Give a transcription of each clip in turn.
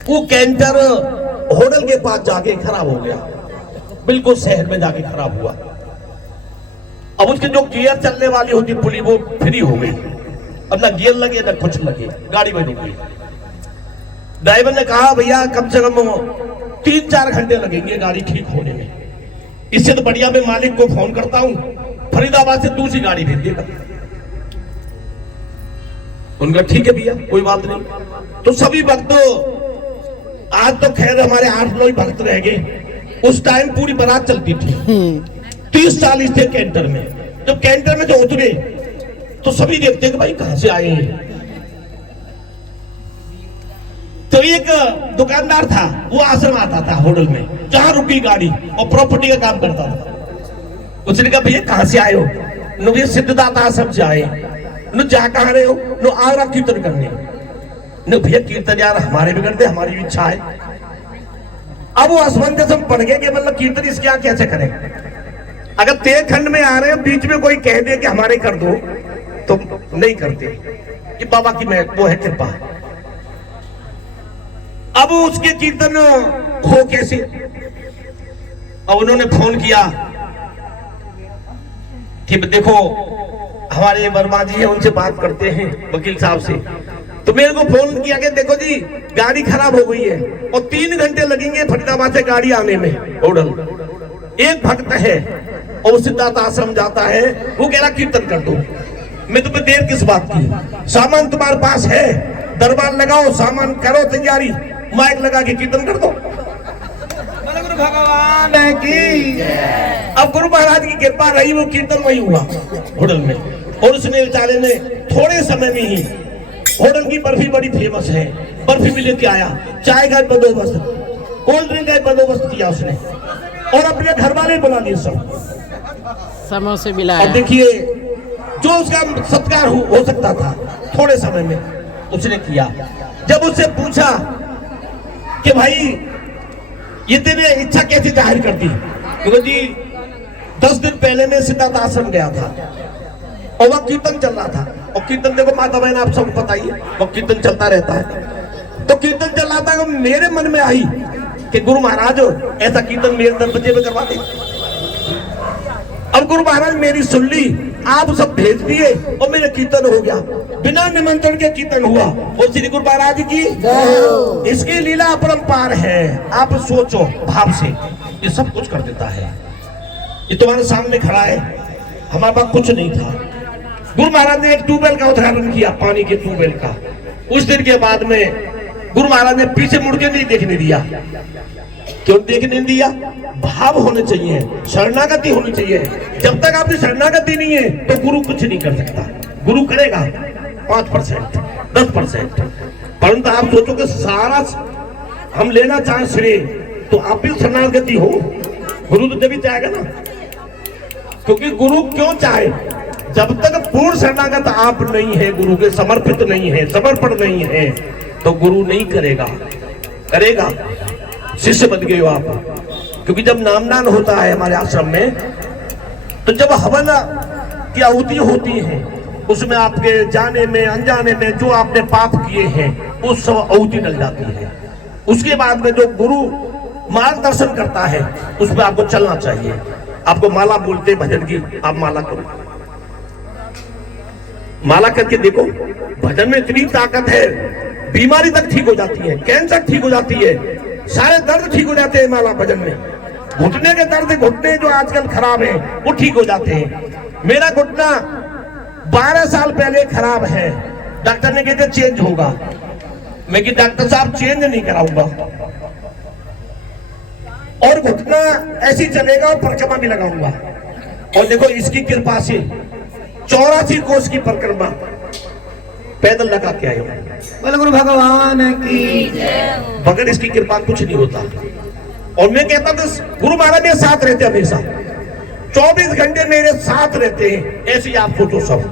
वो canter hotel के पास जाके खराब हो गया, बिल्कुल शहर में जाके खराब हुआ। अब उसके जो गियर चलने वाली होती पुली वो फ्री हो गई, अब ना गियर लगे ना कुछ लगे, गाड़ी में रुक गई। ड्राइवर ने कहा भैया कम से कम 3-4 घंटे लगेंगे गाड़ी ठीक होने में, इससे तो बढ़िया मैं मालिक को फोन करता हूं, फरीदाबाद से दूसरी गाड़ी भेज देगा। उनका ठीक है भैया कोई बात नहीं। तो सभी भक्त, आज तो खैर हमारे 8-9 भक्त रह गए, उस टाइम पूरी बारात चलती थी, 30-40 थे कैंटर में। जब कैंटर में जो उतरे तो सभी देखते कि भाई कहां से आए हैं। तो एक दुकानदार था, वो आश्रम आता था होटल में जहां रुकी गाड़ी और प्रॉपर्टी का काम करता था। उसने कहा भैया कहां से आए हो? नो भैया सिद्धदात आश्रम से आए। नो जा कहां रहे हो? नो आ रहा कीर्तन करने। नो भैया कीर्तन यार हमारे भी करते, हमारी भी इच्छा है। अब वो असमंजस हम पड़ गए कि मतलब कीर्तन इसके यहाँ कैसे करें। अगर तेज खंड में आ रहे हैं बीच में कोई कह दे कि हमारे कर दो तो नहीं करते, कि बाबा की मैं वो है कृपा। अब उसके कीर्तन हो कैसे? अब उन्होंने फोन किया कि देखो हमारे वर्मा जी है, उनसे बात करते हैं वकील साहब से। तो मेरे को फोन किया कि देखो जी गाड़ी खराब हो गई है और 3 घंटे लगेंगे फरीदाबाद से गाड़ी आने में होटल। एक भक्त है और सिद्धार्थ आश्रम जाता है, वो कह रहा कीर्तन कर दो। मैं तुम्हें देर किस बात की? सामान तुम्हारे पास है, दरबार लगाओ, सामान करो तैयारी, माइक लगा के कीर्तन कर दो। गुरु भगवान की। अब गुरु महाराज की कृपा रही, वो कीर्तन वही हुआ होटल में। और उसने बेचारे ने थोड़े समय में ही, होटल की बर्फी बड़ी फेमस है, बर्फी भी लेके आया, चाय का बंदोबस्त, कोल्ड ड्रिंक का बंदोबस्त किया उसने, और अपने घर वाले बुला लिए सब, समोसे भी लाया। और देखिए जो उसका सत्कार हो सकता था थोड़े समय में उसने किया। जब उससे पूछा कि भाई ये तेरे इच्छा कैसे जाहिर कर दी? क्योंकि जी 10 दिन पहले मैं सिद्धार्थ आश्रम गया था और वह कीर्तन चल रहा था। और कीर्तन देखो माता बहन आप सबको पता ही है, वो कीर्तन चलता रहता है। तो कीर्तन चल रहा था, मेरे मन में आई कि गुरु महाराज ऐसा कीर्तन मेरे दरवाजे में करवा दे। अब गुरु महाराज मेरी सुन ली, आप सब भेज दिए और मेरा कीर्तन हो गया, बिना निमंत्रण के कीर्तन हुआ। और श्री गुरु महाराज की इसकी लीला अपरंपार है। आप सोचो भाव से, ये सब कुछ कर देता है। ये तुम्हारे सामने खड़ा है, हमारे पास कुछ नहीं था। गुरु महाराज ने एक ट्यूबवेल का उदाहरण किया, पानी के ट्यूबवेल का। उस दिन के बाद में गुरु महाराज ने पीछे मुड़ के नहीं देखने दिया। क्यों देखने नहीं दिया? भाव होने चाहिए, शरणागति होनी चाहिए। जब तक आपकी शरणागति नहीं है तो गुरु कुछ नहीं कर सकता। गुरु करेगा 5%, 10%, परंतु आप सोचो कि सारा हम लेना चाहें श्रेय तो आप भी शरणागति हो, गुरु तो जब भी चाहेगा ना। क्योंकि गुरु क्यों चाहे? जब तक पूर्ण शरणागत आप नहीं है, गुरु के समर्पित नहीं है, समर्पण नहीं है, तो गुरु नहीं करेगा। करेगा शिष्य बन गए हो आप। क्योंकि जब नामदान होता है हमारे आश्रम में, तो जब हवन की आहुति होती है, उसमें आपके जाने में अनजाने में जो आपने पाप किए हैं वो सब आहुति डल जाती है। उसके बाद में जो गुरु मार्गदर्शन करता है उसमें आपको चलना चाहिए। आपको माला बोलते भजन की, आप माला करो, माला करके देखो, भजन में इतनी ताकत है, बीमारी तक ठीक हो जाती है, कैंसर ठीक हो जाती है, सारे दर्द ठीक हो जाते हैं माला भजन में। घुटने के दर्द, घुटने जो आजकल खराब है वो ठीक हो जाते हैं। मेरा घुटना 12 साल पहले खराब है, डॉक्टर ने कहते चेंज होगा। मैं कि डॉक्टर साहब चेंज नहीं कराऊंगा, और घुटना ऐसी चलेगा और परिक्रमा भी लगाऊंगा। और देखो इसकी कृपा से 84 कोस की परिक्रमा पैदल लगा के आए हो। बोले गुरु भगवान की। बगैर इसकी कृपा कुछ नहीं होता। और मैं कहता हूँ गुरु महाराज मेरे साथ रहते हमेशा, 24 घंटे मेरे साथ रहते हैं। ऐसे आप सोचो, सब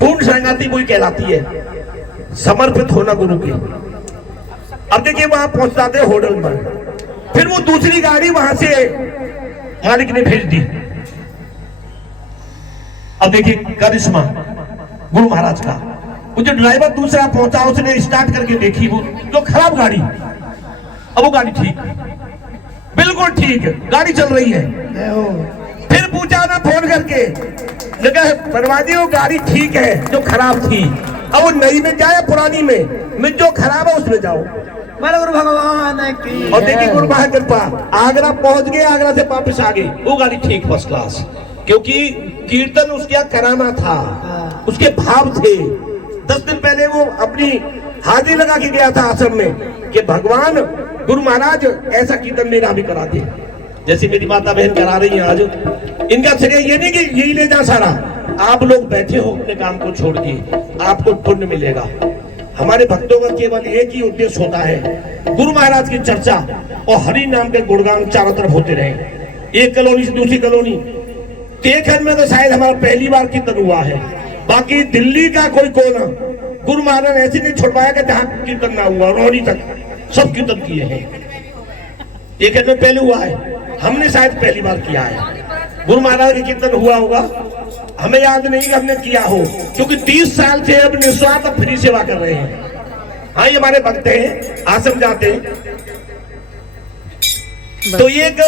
पूर्ण शरणागति वही कहलाती है, समर्पित होना गुरु की। अब देखिए वहां पहुंचाते होटल पर, फिर वो दूसरी गाड़ी वहां से मालिक ने भेज दी। अब देखिए करिश्मा गुरु महाराज का, वो जो ड्राइवर दूसरा पहुंचा उसने स्टार्ट करके देखी वो जो खराब गाड़ी, अब वो गाड़ी ठीक, बिल्कुल ठीक, गाड़ी चल रही है। फिर पूछा ना फोन करके, लगा बर्बादी वो गाड़ी ठीक है जो खराब थी, अब वो नई में जाए पुरानी में जो खराब है उसमें जाओ। गुरु भगवान की। और देखिए गुरु महाराज कृपा, आगरा पहुंच गए, आगरा से वापस आ गए, वो गाड़ी ठीक फर्स्ट क्लास, क्योंकि कीर्तन उसका कराना था, उसके भाव थे। 10 दिन पहले वो अपनी हाजिरी लगा के गया था आश्रम में कि भगवान गुरु महाराज ऐसा कीर्तन मेरा भी कराते, जैसे मेरी माता बहन करा रही है आज। इनका श्रेय ये नहीं कि यही ले जा सारा, आप लोग बैठे हो अपने काम को छोड़ के, आपको पुण्य मिलेगा। हमारे भक्तों का केवल एक ही उद्देश्य होता है, गुरु महाराज की चर्चा और हरि नाम के गुणगान चारों तरफ होते रहे। एक कॉलोनी से दूसरी कॉलोनी, तेखन में तो शायद हमारा पहली बार कीर्तन हुआ है, बाकी दिल्ली का कोई कोना गुरु महाराज ने ऐसे नहीं छोड़वाया कि जहाँ कीर्तन ना हुआ, रोहनी तक सब कीर्तन किए हैं। तेखन में पहले हुआ है, हमने शायद पहली बार किया है। गुरु महाराज के कीर्तन हुआ होगा, हमें याद नहीं कि हमने किया हो, क्योंकि 30 साल से अब निस्वार्थ फ्री सेवा कर रहे हैं। हाँ, ये हमारे भक्त हैं, आश्रम जाते हैं तो एक